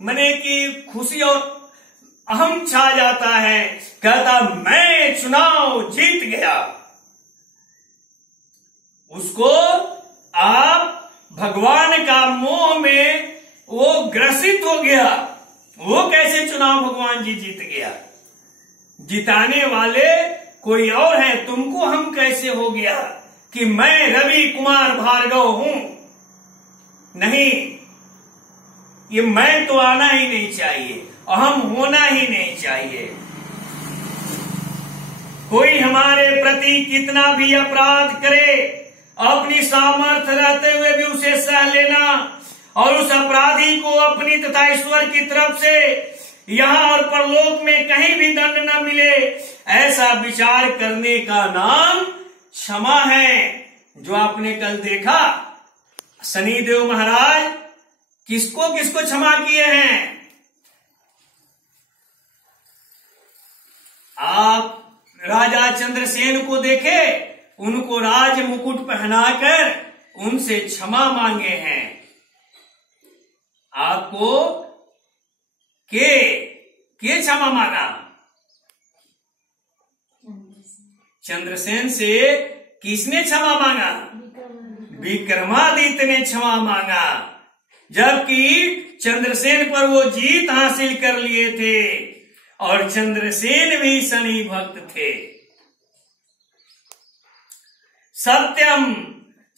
मने की खुशी और अहम छा जाता है। कहता मैं चुनाव जीत गया। उसको आप भगवान का मोह में वो ग्रसित हो गया। वो कैसे चुनाव भगवान जी जीत गया? जिताने वाले कोई और है, तुमको हम कैसे हो गया कि मैं रवि कुमार भार्गव हूं? नहीं, ये मैं तो आना ही नहीं चाहिए, अहम होना ही नहीं चाहिए। कोई हमारे प्रति कितना भी अपराध करे, अपनी सामर्थ्य रहते हुए भी उसे सह लेना और उस अपराधी को अपनी तथा ईश्वर की तरफ से यहां और परलोक में कहीं भी दंड न मिले, ऐसा विचार करने का नाम क्षमा है। जो आपने कल देखा, शनिदेव महाराज किसको किसको क्षमा किए हैं? आप राजा चंद्रसेन को देखे, उनको राज मुकुट पहनाकर उनसे क्षमा मांगे हैं। आपको के क्षमा मांगा? चंद्रसेन से किसने क्षमा मांगा? विक्रमादित्य ने क्षमा मांगा। जबकि चंद्रसेन पर वो जीत हासिल कर लिए थे और चंद्रसेन भी शनि भक्त थे। सत्यम,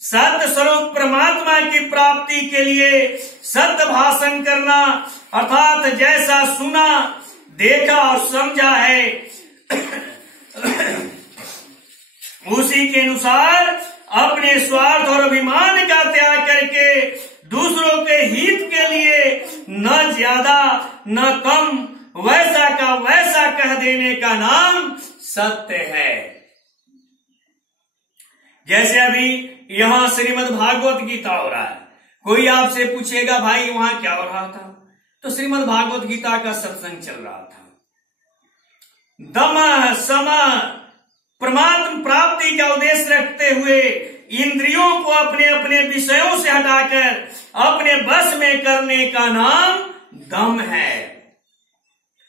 सत्य स्वरूप परमात्मा की प्राप्ति के लिए सत्य भाषण करना, अर्थात जैसा सुना, देखा और समझा है उसी के अनुसार अपने स्वार्थ और अभिमान का त्याग करके दूसरों के हित के लिए न ज्यादा न कम, वैसा का वैसा कह देने का नाम सत्य है। जैसे अभी यहां श्रीमद् भागवत गीता हो रहा है, कोई आपसे पूछेगा भाई वहां क्या हो रहा था, तो श्रीमद् भागवत गीता का सत्संग चल रहा था। दम सम परमात्म प्राप्ति का उद्देश्य रखते हुए इंद्रियों को अपने अपने विषयों से हटाकर अपने बस में करने का नाम दम है,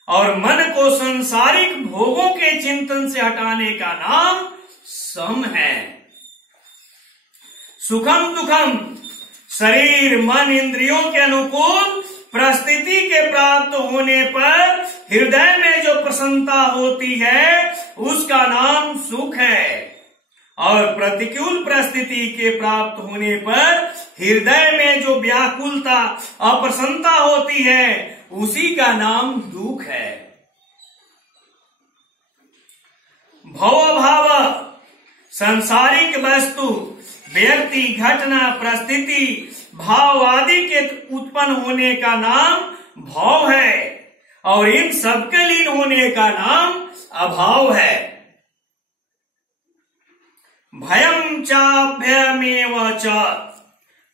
और मन को सांसारिक भोगों के चिंतन से हटाने का नाम सम है। सुखम दुखम, शरीर मन इंद्रियों के अनुकूल परिस्थिति के प्राप्त होने पर हृदय में जो प्रसन्नता होती है उसका नाम सुख है, और प्रतिकूल परिस्थिति के प्राप्त होने पर हृदय में जो व्याकुलता अप्रसन्नता होती है उसी का नाम दुख है। भव भाव, सांसारिक वस्तु, व्यक्ति, घटना, परिस्थिति, भाव आदि के उत्पन्न होने का नाम भाव है, और इन सबके लीन होने का नाम अभाव है। भयम चाभ्यमेव च,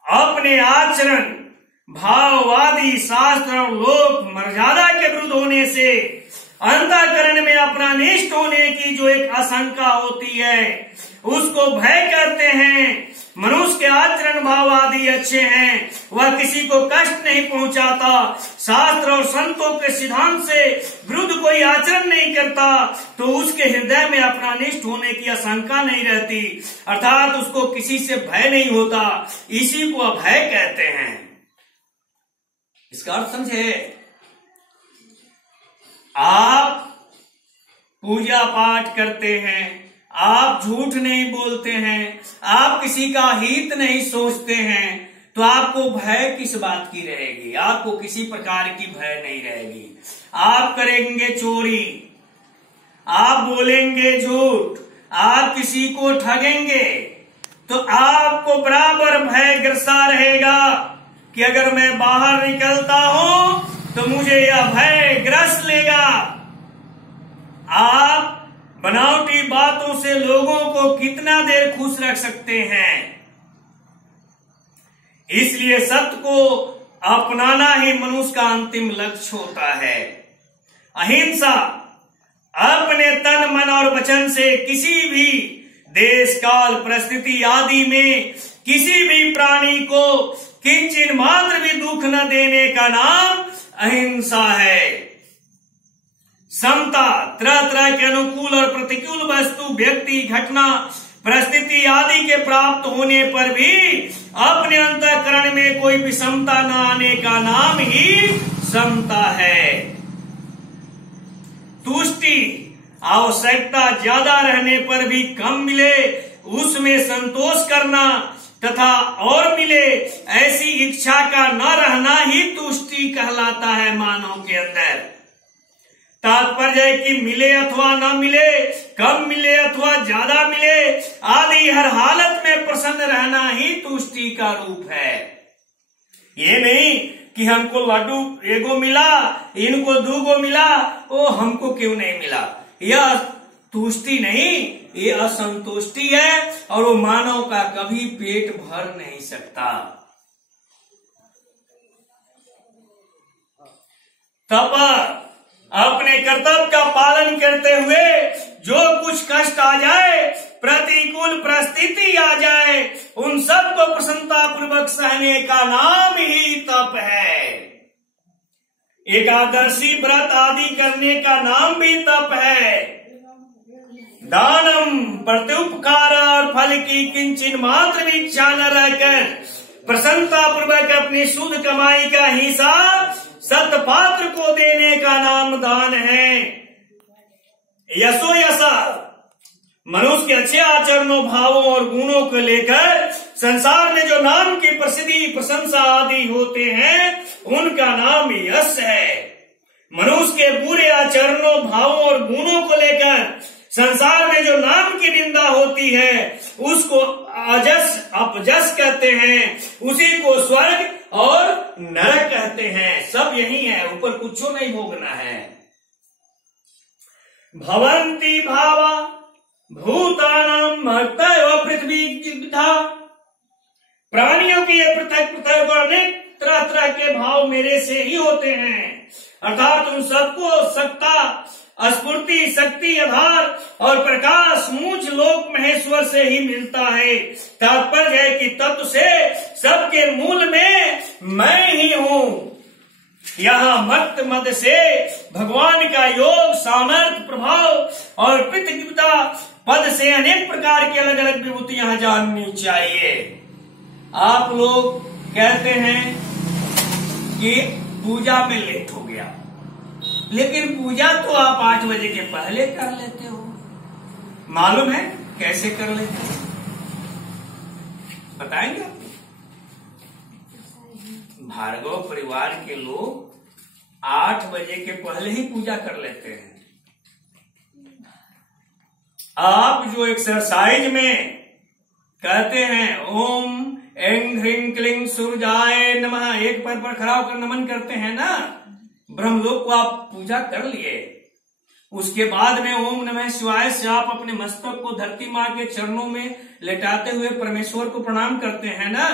अपने आचरण, भाववादी शास्त्र और लोक मर्यादा के विरुद्ध होने से अंतःकरण में अपना निष्ठ होने की जो एक आशंका होती है उसको भय कहते हैं। मनुष्य के आचरण भाव आदि अच्छे हैं, वह किसी को कष्ट नहीं पहुंचाता, शास्त्र और संतों के सिद्धांत से विरुद्ध कोई आचरण नहीं करता, तो उसके हृदय में अपना निष्ठ होने की आशंका नहीं रहती, अर्थात उसको किसी से भय नहीं होता, इसी को अभय कहते हैं। इसका अर्थ समझे? आप पूजा पाठ करते हैं, आप झूठ नहीं बोलते हैं, आप किसी का हित नहीं सोचते हैं, तो आपको भय किस बात की रहेगी? आपको किसी प्रकार की भय नहीं रहेगी। आप करेंगे चोरी, आप बोलेंगे झूठ, आप किसी को ठगेंगे, तो आपको बराबर भय ग्रसा रहेगा कि अगर मैं बाहर निकलता हूं तो मुझे यह भय ग्रस लेगा। आप बनावटी बातों से लोगों को कितना देर खुश रख सकते हैं? इसलिए सत्य को अपनाना ही मनुष्य का अंतिम लक्ष्य होता है। अहिंसा, अपने तन मन और वचन से किसी भी देश काल परिस्थिति आदि में किसी भी प्राणी को किंचित मात्र भी दुख न देने का नाम अहिंसा है। समता, तरह तरह के अनुकूल और प्रतिकूल वस्तु, व्यक्ति, घटना, परिस्थिति आदि के प्राप्त होने पर भी अपने अंतःकरण में कोई विषमता न आने का नाम ही समता है। तुष्टि, आवश्यकता ज्यादा रहने पर भी कम मिले उसमें संतोष करना तथा और मिले ऐसी इच्छा का न रहना ही तुष्टि कहलाता है मानव के अंदर। तात्पर्य है कि मिले अथवा न मिले, कम मिले अथवा ज्यादा मिले आदि हर हालत में प्रसन्न रहना ही तुष्टि का रूप है। ये नहीं कि हमको लड्डू एगो मिला, इनको दूगो मिला, ओ हमको क्यों नहीं मिला। यह तुष्टि नहीं, ये असंतुष्टि है और वो मानव का कभी पेट भर नहीं सकता। तब अपने कर्तव्य का पालन करते हुए जो कुछ कष्ट आ जाए, प्रतिकूल परिस्थिति आ जाए, उन सबको प्रसन्नता पूर्वक सहने का नाम ही तप है। एकादशी व्रत आदि करने का नाम भी तप है। दानम, प्रत्युपकार और फल की किंचित मात्र भी इच्छा न रहकर प्रसन्नता पूर्वक अपनी शुद्ध कमाई का हिस्सा सत्पात्र को देने का नाम दान है। यशो यशा, मनुष्य के अच्छे आचरणों, भावों और गुणों को लेकर संसार में जो नाम की प्रसिद्धि, प्रशंसा आदि होते हैं उनका नाम यश है। मनुष्य के बुरे आचरणों, भावों और गुणों को लेकर संसार में जो नाम की निंदा होती है उसको अजस, अपजस कहते हैं, उसी को स्वर्ग और नरक कहते हैं। सब यही है, ऊपर कुछ नहीं भोगना है। भवन्ति भावा भूतानां महत्तव पृथ्वी विद्धा, प्राणियों की ये पृथक पृथक और अनेक तरह तरह के भाव मेरे से ही होते हैं। अर्थात उन सबको सत्ता, स्फूर्ति, शक्ति, आधार और प्रकाश मुझ लोक महेश्वर से ही मिलता है। तात्पर्य है कि तत्व से सबके मूल में मैं ही हूँ। यहाँ मत मद से भगवान का योग, सामर्थ्य, प्रभाव और प्रतिज्ञता पद से अनेक प्रकार की अलग अलग विभूतियां जाननी चाहिए। आप लोग कहते हैं कि पूजा में लेट हो गया, लेकिन पूजा तो आप 8 बजे के पहले कर लेते हो। मालूम है कैसे कर लेते हो? बताएंगे आप? भार्गव परिवार के लोग 8 बजे के पहले ही पूजा कर लेते हैं। आप जो एक्सरसाइज में कहते हैं ओम ऐं ह्रीं क्लीं सूर्याय नमः, एक पैर पर खड़ा होकर नमन करते हैं ना, ब्रह्मलोक को आप पूजा कर लिए। उसके बाद में ओम नमः शिवाय से आप अपने मस्तक को धरती माँ के चरणों में लेटाते हुए परमेश्वर को प्रणाम करते हैं ना,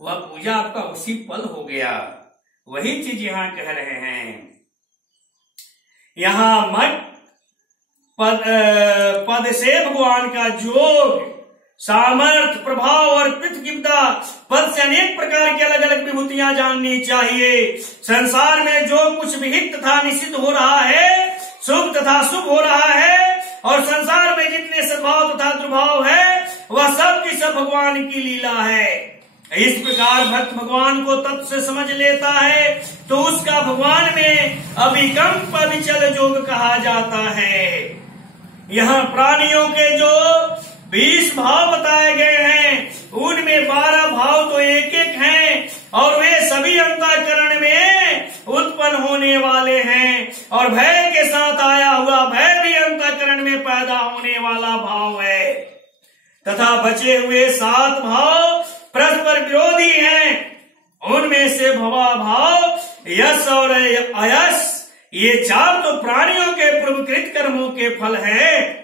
वह पूजा आपका उसी पल हो गया। वही चीज यहाँ कह रहे हैं। यहाँ मत पद से भगवान का जोग, सामर्थ, प्रभाव और प्रतिज्ञता पद से अनेक प्रकार की अलग अलग विभूतियां जाननी चाहिए। संसार में जो कुछ विहित तथा निषिद्ध हो रहा है, शुभ तथा शुभ हो रहा है, और संसार में जितने सद्भाव तथा दुर्भाव है वह सब की सब भगवान की लीला है। इस प्रकार भक्त भगवान को तत्व से समझ लेता है तो उसका भगवान में अभिकंप अविचल जोग कहा जाता है। यहाँ प्राणियों के जो 20 भाव बताए गए हैं उनमें 12 भाव तो एक एक हैं और वे सभी अंतःकरण में उत्पन्न होने वाले हैं, और भय के साथ आया हुआ भय भी अंतःकरण में पैदा होने वाला भाव है। तथा बचे हुए 7 भाव परस्पर विरोधी हैं। उनमें से भवा भाव, यश और अयश, ये 4 तो प्राणियों के पूर्वकृत कर्मों के फल हैं,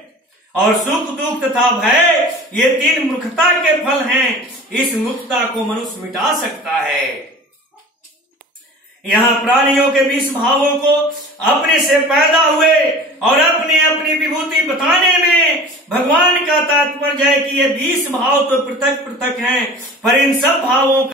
और सुख दुख तथा भय ये 3 मूर्खता के फल हैं। इस मूर्खता को मनुष्य मिटा सकता है। यहाँ प्राणियों के 20 भावों को अपने से पैदा हुए और अपनी अपनी विभूति बताने में भगवान का तात्पर्य है कि ये 20 भाव तो पृथक पृथक हैं, पर इन सब भावों